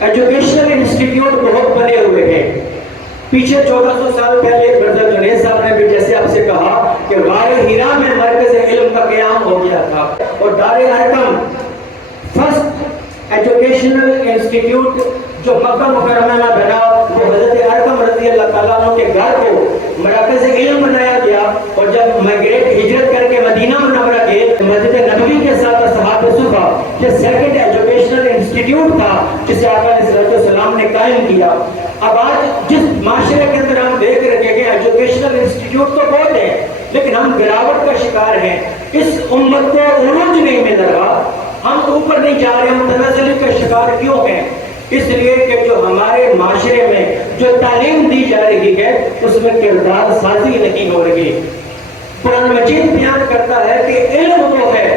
Educational institute بہت بنے ہوئے ہیں. پیچھے 1400 سال پہلے برادر جنید صاحب نے بھی جیسے آپ سے کہا کہ غار ہیرا میں مرکز علم کا قیام ہو گیا تھا، اور دار ارقم فرسٹ ایجوکیشنل انسٹیٹیوٹ جو مکہ مکرمہ میں بنا وہ حضرت ارقم رضی اللہ تعالیٰ عنہ کے گھر کو مرکز علم بنایا گیا. اور جب مائگریٹ ہجرت کر کے مدینہ منورہ گئے مسجد نبوی کے ساتھ اصحاب صفا یہ سیکنڈ ایجوکیشنل انسٹیٹیوٹ تھا جسے آقا علیہ السلام نے قائم کیا. اب آج جس معاشرے کے اندر ہم دیکھ رہے ہیں کہ ایجوکیشنل انسٹیٹیوٹ تو بہت ہے لیکن ہم گراوٹ کا شکار ہیں. اس امت کو عروج نہیں مل رہا، ہم اوپر نہیں جا رہے، ہم تنزلی کا شکار کیوں ہیں؟ اس لیے کہ جو ہمارے معاشرے میں جو تعلیم دی جا رہی ہے اس میں کردار سازی نہیں ہو رہی. قرآن مجید بیان کرتا ہے کہ علم وہ ہے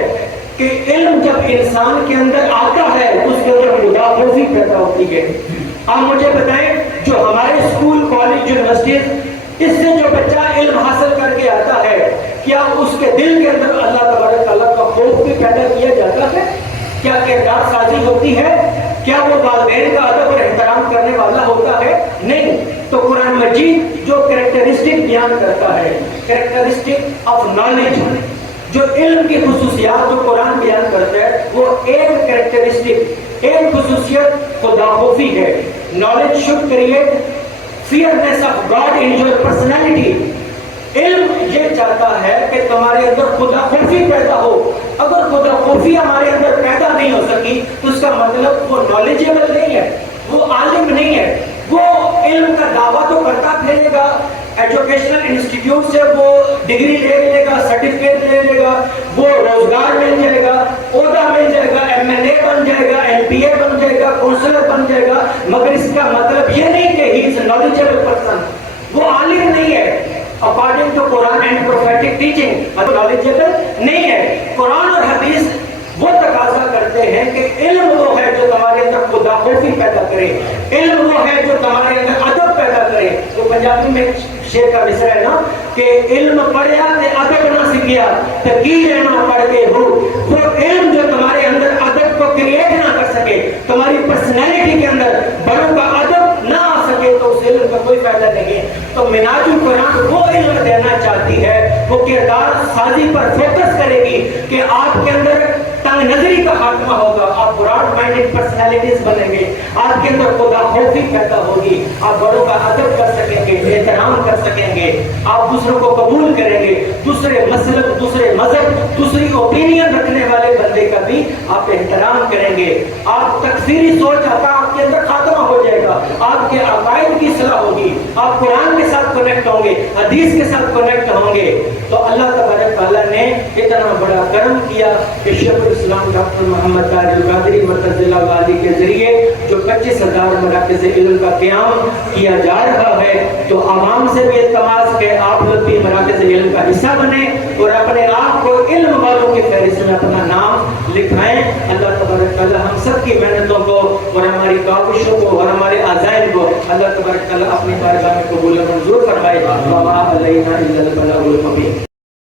کہ علم جب انسان کے اندر آتا ہے اس کے اندر خدا خوفی پیدا ہوتی ہے. آپ مجھے بتائیں جو ہمارے اسکول کالج یونیورسٹیز اس سے جو بچہ علم حاصل کر کے آتا ہے کیا اس کے دل کے اندر اللہ تبارک تعالیٰ کا خوف بھی پیدا کیا جاتا ہے؟ کیا کردار سازی ہوتی ہے؟ کیا وہ والدین کا ادب اور احترام کرنے والا ہوتا ہے؟ نہیں. تو قرآن مجید جو کریکٹرسٹک بیان کرتا ہے، کریکٹرسٹک آف نالج، جو علم کی خصوصیات جو قرآن بیان کرتا ہے وہ ایک کریکٹرسٹک، ایک خصوصیت خدا خوفی ہے. Knowledge should create fairness of God in your personality. علم یہ چاہتا ہے کہ تمہارے اندر خدا خوفی پیدا ہو. اگر خدا خوفی ہمارے اندر پیدا نہیں ہو سکی تو اس کا مطلب وہ نالجیبل نہیں ہے، وہ عالم نہیں ہے. وہ علم کا دعویٰ تو کرتا پھرے گا، ایجوکیشنل انسٹیٹیوٹ سے وہ ڈگری لے لے گا، سرٹیفکیٹ لے لے گا، وہ روزگار مل جائے گا، عہدہ مل جائے گا، MLA بن جائے گا، MPA بن جائے گا، کونسلر بن جائے گا، مگر اس کا مطلب یہ نہیں کہ he is a knowledgeable person. وہ عالم نہیں ہے. According to Quran and prophetic teaching knowledgeable نہیں ہے. قرآن اور حدیث وہ تقاضا کرتے ہیں کہ علم وہ ہے جو تمہارے اندر خدا خوفی پیدا کرے، علم وہ ہے جو تمہارے اندر ادب پیدا کرے. تو پنجابی میں شعر کا مصرع ہے نا کہ علم پڑھیا تے ادب نہ سیکھیا تے کی لینا پڑھ کے ہو. وہ علم جو تمہارے اندر ادب کو کریٹ نہ کر سکے، تمہاری پرسنالٹی کے اندر بڑوں کا ادب نہ آ سکے تو اس علم کا کوئی فائدہ نہیں ہے. تو مناج القرآن وہ علم دینا چاہتی ہے، وہ کردار سازی پر فوکس کرے گی کہ آپ کے اندر تنگ نظری کا خاتمہ ہوگا، آپ براڈ مائنڈڈ پرسنالٹیز بنیں گے، آپ کے اندر خدا خوفی پیدا ہوگی، آپ بڑوں کا ادب کر سکیں گے، احترام کر سکیں گے، آپ دوسروں کو قبول کریں گے، دوسرے مسلک، دوسرے مذہب، دوسری اوپینین رکھنے والے بندے کا بھی آپ احترام کریں گے. آپ تکفیری سوچ آپ کے اندر خاتمہ ہو جائے گا، آپ کے عقائد کی اصلاح ہوگی، آپ قرآن کے ساتھ کنیکٹ ہوں گے، حدیث کے ساتھ کنیکٹ ہوں گے. تو اللہ تبارک تعالیٰ نے اتنا بڑا کرم کیا کہ شیخ الاسلام ڈاکٹر محمد طاہر القادری مرکز اللہ غازی کے ذریعے جو 25,000 مراکز علم کا قیام کیا جا رہا ہے تو عوام سے بھی التماس کہ آپ لوگ بھی مراکز علم کا حصہ بنیں اور اپنے آپ کو علم والوں کی فہرست میں اپنا نام لکھائیں. اللہ تبارک تعالیٰ ہم سب کی محنتوں کو اور ہماری کاوشوں کو اور ہمارے عزائم کو اللہ تبارک تعالیٰ اپنی بارگاہ میں قبول منظور فرمائے. وما علینا الا البلاغ المبین.